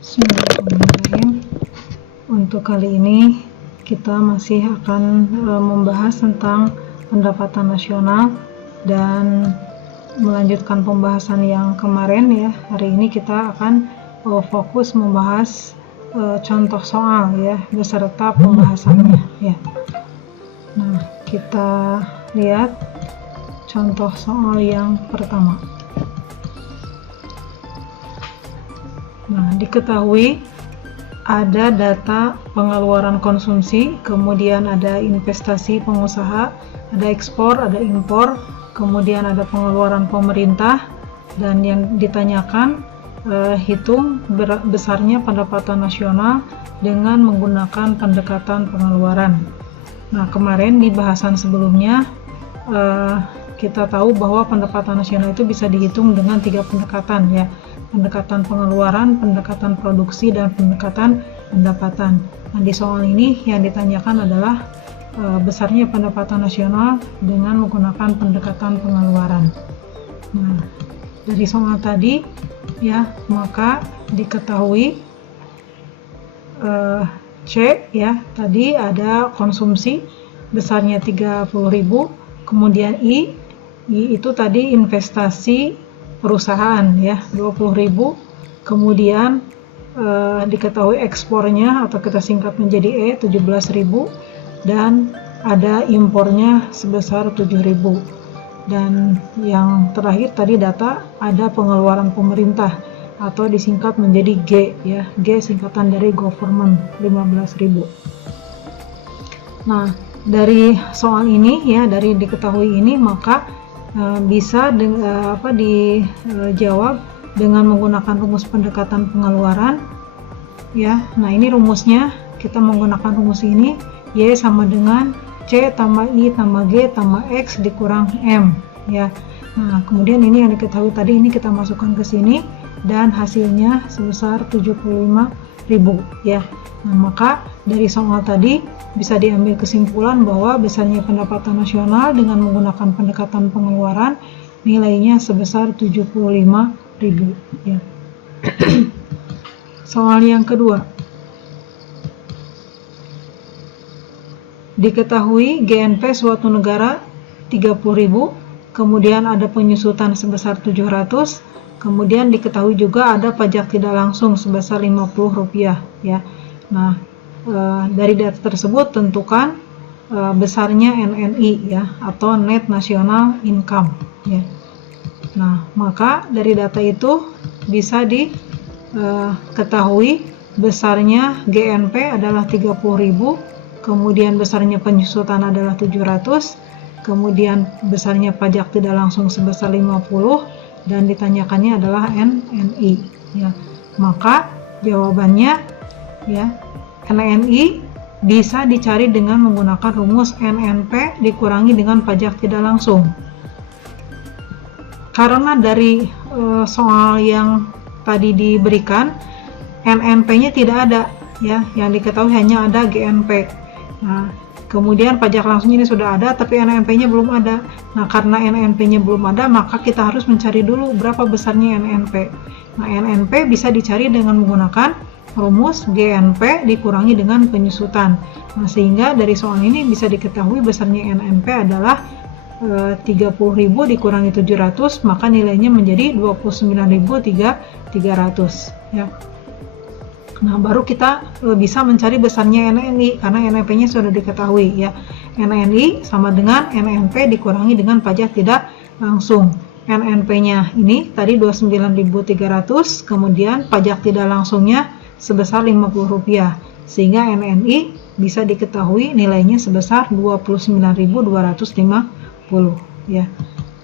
Bismillahirrahmanirrahim. Untuk kali ini kita masih akan membahas tentang pendapatan nasional dan melanjutkan pembahasan yang kemarin ya. Hari ini kita akan fokus membahas contoh soal ya beserta pembahasannya ya. Nah, kita lihat contoh soal yang pertama. Nah, diketahui ada data pengeluaran konsumsi, kemudian ada investasi pengusaha, ada ekspor, ada impor, kemudian ada pengeluaran pemerintah, dan yang ditanyakan hitung besarnya pendapatan nasional dengan menggunakan pendekatan pengeluaran. Nah, kemarin di bahasan sebelumnya kita tahu bahwa pendapatan nasional itu bisa dihitung dengan 3 pendekatan ya. Pendekatan pengeluaran, pendekatan produksi, dan pendekatan pendapatan. Nah, di soal ini yang ditanyakan adalah besarnya pendapatan nasional dengan menggunakan pendekatan pengeluaran. Nah, dari soal tadi ya, maka diketahui C ya, tadi ada konsumsi besarnya 30.000, kemudian I itu tadi investasi perusahaan ya 20.000, kemudian diketahui ekspornya atau kita singkat menjadi E 17.000, dan ada impornya sebesar 7.000, dan yang terakhir tadi data ada pengeluaran pemerintah atau disingkat menjadi G ya, G singkatan dari government 15.000. Nah, dari soal ini ya, dari diketahui ini maka bisa dijawab dengan menggunakan rumus pendekatan pengeluaran ya. Nah, ini rumusnya, kita menggunakan rumus ini, Y sama dengan C tambah I tambah G tambah X dikurang M ya. Nah, kemudian ini yang diketahui tadi, ini kita masukkan ke sini dan hasilnya sebesar 75.000 ya. Nah, maka dari soal tadi bisa diambil kesimpulan bahwa besarnya pendapatan nasional dengan menggunakan pendekatan pengeluaran nilainya sebesar 75.000 ya. Soal yang kedua. Diketahui GNP suatu negara 30.000, kemudian ada penyusutan sebesar 700, kemudian diketahui juga ada pajak tidak langsung sebesar Rp50 ya. Nah, dari data tersebut tentukan besarnya NNI ya, atau Net National Income ya. Nah, maka dari data itu bisa diketahui besarnya GNP adalah 30.000, kemudian besarnya penyusutan adalah 700, kemudian besarnya pajak tidak langsung sebesar 50, dan ditanyakannya adalah NNI ya. Maka jawabannya ya, NNI bisa dicari dengan menggunakan rumus NNP dikurangi dengan pajak tidak langsung. Karena dari soal yang tadi diberikan NNP-nya tidak ada ya, yang diketahui hanya ada GNP. Nah, kemudian pajak langsung ini sudah ada tapi NNP-nya belum ada. Nah, karena NNP-nya belum ada, maka kita harus mencari dulu berapa besarnya NNP. Nah, NNP bisa dicari dengan menggunakan rumus GNP dikurangi dengan penyusutan. Nah, sehingga dari soal ini bisa diketahui besarnya NNP adalah 30.000 dikurangi 700, maka nilainya menjadi 29.300 ya. Nah, baru kita bisa mencari besarnya NNI karena NNP-nya sudah diketahui ya. NNI sama dengan NNP dikurangi dengan pajak tidak langsung. NNP-nya ini tadi 29.300, kemudian pajak tidak langsungnya sebesar Rp50, sehingga NNI bisa diketahui nilainya sebesar 29.250 ya.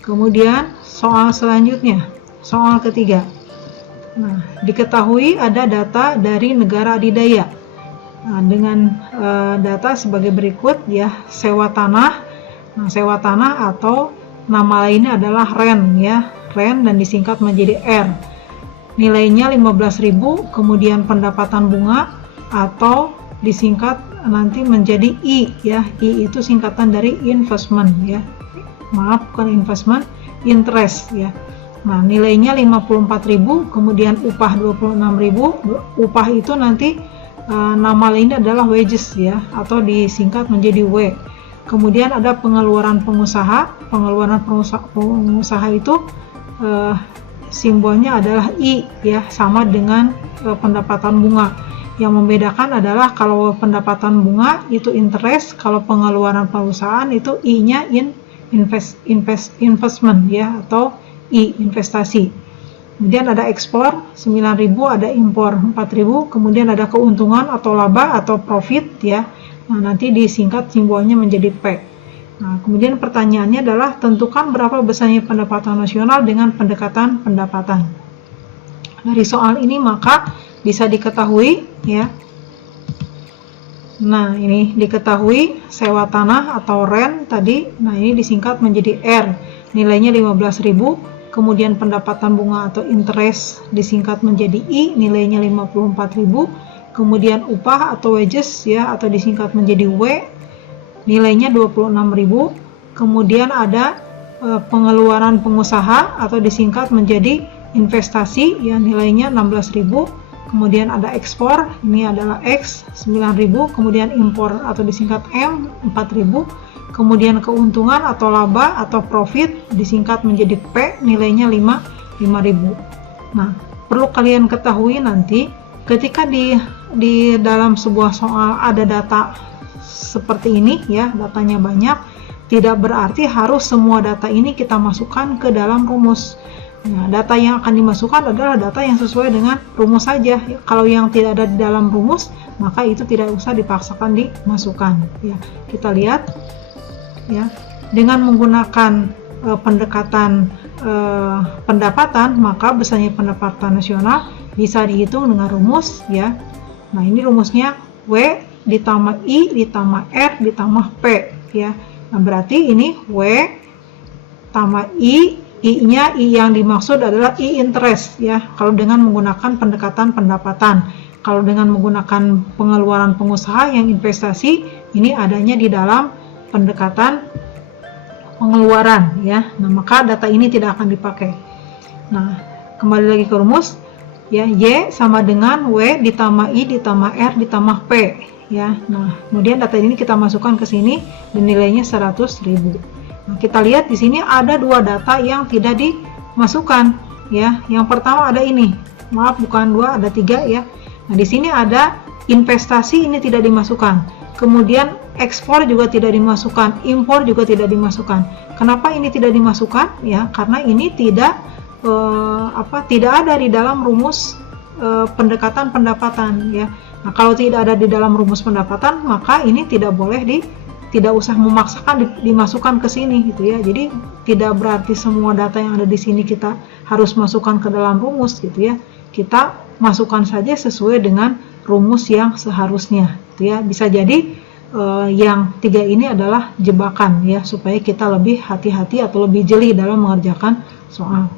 Kemudian soal selanjutnya, soal ketiga. Nah, diketahui ada data dari negara adidaya. Nah, dengan data sebagai berikut ya, sewa tanah. Nah, sewa tanah atau nama lainnya adalah REN ya, REN dan disingkat menjadi R. Nilainya 15.000, kemudian pendapatan bunga atau disingkat nanti menjadi I ya. I itu singkatan dari investment ya. Maaf, bukan investment, interest ya. Nah, nilainya 54.000, kemudian upah 26.000. Upah itu nanti nama lainnya adalah wages ya, atau disingkat menjadi W. Kemudian ada pengeluaran pengusaha. Pengeluaran pengusaha itu simbolnya adalah I ya, sama dengan pendapatan bunga. Yang membedakan adalah kalau pendapatan bunga itu interest, kalau pengeluaran perusahaan itu I-nya investment ya, atau I investasi. Kemudian ada ekspor 9.000, ada impor 4.000, kemudian ada keuntungan atau laba atau profit ya. Nah, nanti disingkat simbolnya menjadi P. Nah, kemudian pertanyaannya adalah tentukan berapa besarnya pendapatan nasional dengan pendekatan pendapatan. Dari soal ini maka bisa diketahui ya. Nah, ini diketahui sewa tanah atau rent tadi. Nah, ini disingkat menjadi R. Nilainya 15.000. Kemudian pendapatan bunga atau interest disingkat menjadi I. Nilainya 54.000. Kemudian upah atau wages ya, atau disingkat menjadi W. Nilainya 26.000. Kemudian ada pengeluaran pengusaha atau disingkat menjadi investasi ya, nilainya 16.000. Kemudian ada ekspor, ini adalah X 9.000, kemudian impor atau disingkat M 4.000, kemudian keuntungan atau laba atau profit disingkat menjadi P, nilainya 5.000. Nah, perlu kalian ketahui nanti ketika di dalam sebuah soal ada data seperti ini ya, datanya banyak, tidak berarti harus semua data ini kita masukkan ke dalam rumus. Nah, data yang akan dimasukkan adalah data yang sesuai dengan rumus saja. Kalau yang tidak ada di dalam rumus, maka itu tidak usah dipaksakan dimasukkan. Ya, kita lihat ya, dengan menggunakan pendekatan pendapatan, maka besarnya pendapatan nasional bisa dihitung dengan rumus ya. Nah, ini rumusnya W ditambah I ditambah R ditambah P ya. Nah, berarti ini W tambah I-nya I yang dimaksud adalah I interest ya, kalau dengan menggunakan pendekatan pendapatan. Kalau dengan menggunakan pengeluaran pengusaha yang investasi, ini adanya di dalam pendekatan pengeluaran ya. Nah, maka data ini tidak akan dipakai. Nah, kembali lagi ke rumus ya, Y sama dengan W ditambah I ditambah R ditambah P ya. Nah, kemudian data ini kita masukkan ke sini dan nilainya 100.000. Nah, kita lihat di sini ada dua data yang tidak dimasukkan ya. Yang pertama ada ini, maaf bukan dua, ada tiga ya. Nah, di sini ada investasi, ini tidak dimasukkan. Kemudian ekspor juga tidak dimasukkan, impor juga tidak dimasukkan. Kenapa ini tidak dimasukkan? Ya, karena ini tidak ada di dalam rumus pendekatan pendapatan ya. Nah, kalau tidak ada di dalam rumus pendapatan, maka ini tidak boleh tidak usah memaksakan dimasukkan ke sini gitu ya. Jadi tidak berarti semua data yang ada di sini kita harus masukkan ke dalam rumus gitu ya. Kita masukkan saja sesuai dengan rumus yang seharusnya gitu ya. Bisa jadi yang tiga ini adalah jebakan ya, supaya kita lebih hati-hati atau lebih jeli dalam mengerjakan soal.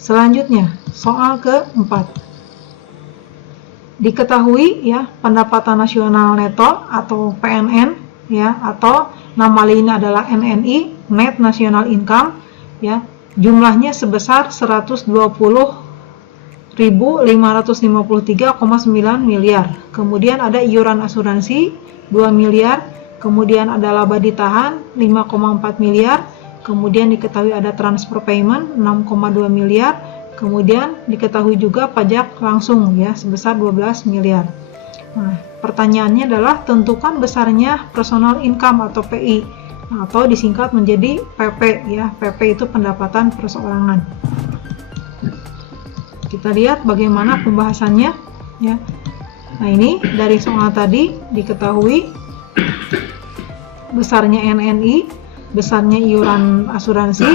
Selanjutnya, soal keempat. Diketahui ya, pendapatan nasional neto atau PNN ya, atau nama lainnya adalah NNI, Net National Income ya, jumlahnya sebesar 120.553,9 miliar. Kemudian ada iuran asuransi 2 miliar, kemudian ada laba ditahan 5,4 miliar, kemudian diketahui ada transfer payment 6,2 miliar, kemudian diketahui juga pajak langsung ya sebesar 12 miliar. Nah, pertanyaannya adalah tentukan besarnya personal income atau PI, atau disingkat menjadi PP ya. PP itu pendapatan perorangan. Kita lihat bagaimana pembahasannya ya. Nah, ini dari soal tadi diketahui besarnya NNI, besarnya iuran asuransi,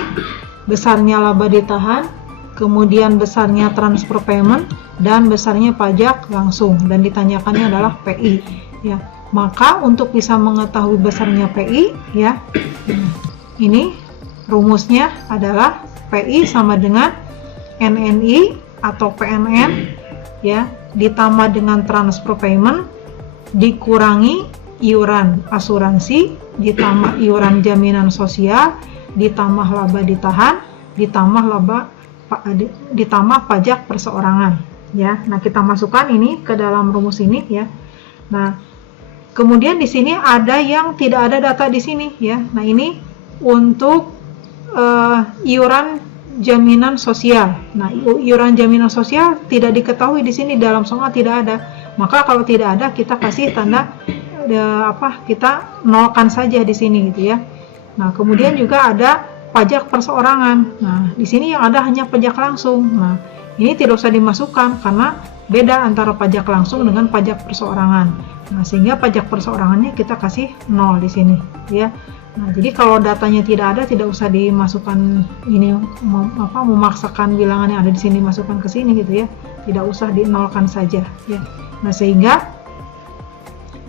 besarnya laba ditahan, kemudian besarnya transfer payment, dan besarnya pajak langsung, dan ditanyakannya adalah PI ya. Maka untuk bisa mengetahui besarnya PI ya, ini rumusnya adalah PI sama dengan NNI atau PNN ya, ditambah dengan transfer payment dikurangi iuran asuransi ditambah iuran jaminan sosial ditambah laba ditahan ditambah laba ditambah pajak perseorangan ya. Nah, kita masukkan ini ke dalam rumus ini ya. Nah, kemudian di sini ada yang tidak ada data di sini ya. Nah, ini untuk iuran jaminan sosial. Nah, iuran jaminan sosial tidak diketahui di sini, dalam soal tidak ada. Maka kalau tidak ada, kita kasih tanda kita nolkan saja di sini gitu ya. Nah, kemudian juga ada pajak perseorangan. Nah, di sini yang ada hanya pajak langsung. Nah, ini tidak usah dimasukkan karena beda antara pajak langsung dengan pajak perseorangan. Nah, sehingga pajak perseorangannya kita kasih 0 di sini ya. Nah, jadi kalau datanya tidak ada, tidak usah dimasukkan ini, memaksakan bilangan yang ada di sini masukkan ke sini gitu ya. Tidak usah dinolkan saja ya. Nah, sehingga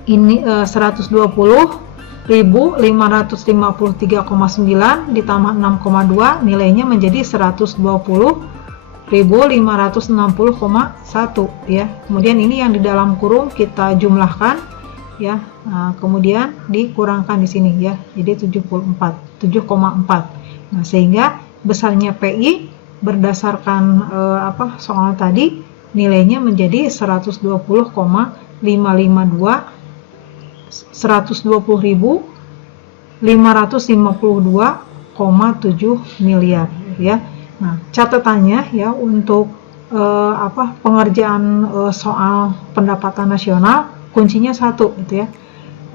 ini 120.553,9 ditambah 6,2 nilainya menjadi 120.560,1 ya. Kemudian ini yang di dalam kurung kita jumlahkan ya. Nah, kemudian dikurangkan di sini ya. Jadi 7,4. Nah, sehingga besarnya PI berdasarkan soal tadi nilainya menjadi 120.552,7 miliar ya. Nah, catatannya ya untuk pengerjaan soal pendapatan nasional, kuncinya satu gitu ya.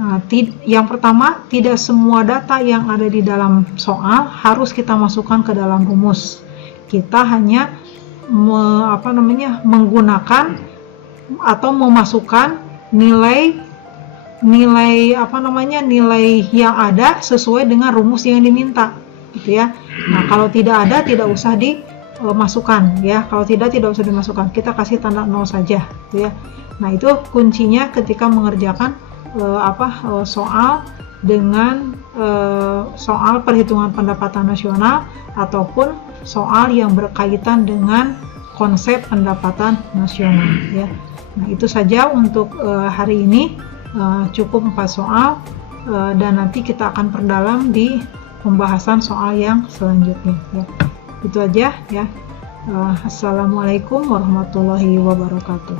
Nah, yang pertama, tidak semua data yang ada di dalam soal harus kita masukkan ke dalam rumus. Kita hanya menggunakan atau memasukkan nilai yang ada sesuai dengan rumus yang diminta gitu ya. Nah, kalau tidak ada, tidak usah dimasukkan ya. Kalau tidak usah dimasukkan, kita kasih tanda 0 saja gitu ya. Nah, itu kuncinya ketika mengerjakan soal dengan soal perhitungan pendapatan nasional ataupun soal yang berkaitan dengan konsep pendapatan nasional ya. Nah, itu saja untuk hari ini. Cukup 4 soal dan nanti kita akan perdalam di pembahasan soal yang selanjutnya ya. Itu aja ya. Assalamualaikum warahmatullahi wabarakatuh.